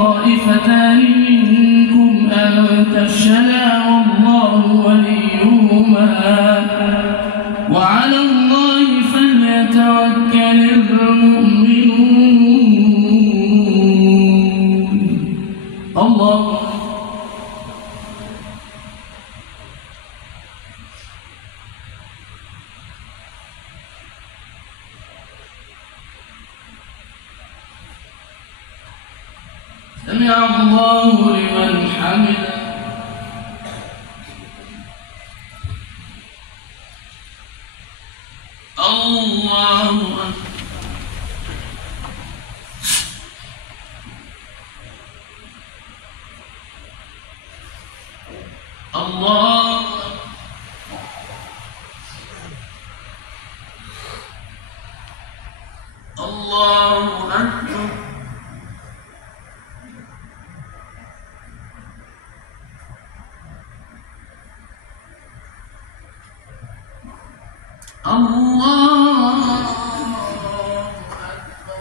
طائفتان منكم أن تفشلا والله وليهما وعلى الله فليتوكل المؤمنون. الله سمع الله لمن حمده. الله الله الله أكبر. الله أكبر.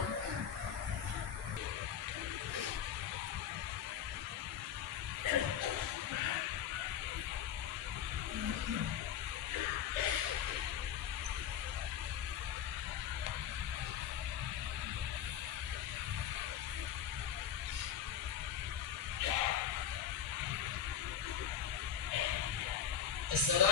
السلام